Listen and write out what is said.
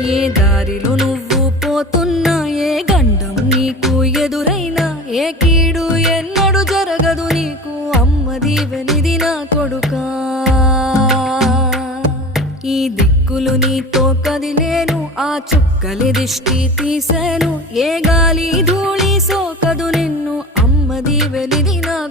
ఏ దారిలో నువ్వు పోతున్నా, ఏ గండం నీకు ఎదురైనా, ఏ కీడు ఎన్నడు జరగదు నీకు, అమ్మ దీవెనిది నా కొడుకా. ఈ దిక్కులు నీతో కదిలేను, ఆ చుక్కలి దిష్టి తీసేను, ఏ గాలి ధూళి సోకదు నిన్ను, అమ్మ దీవెనిది నా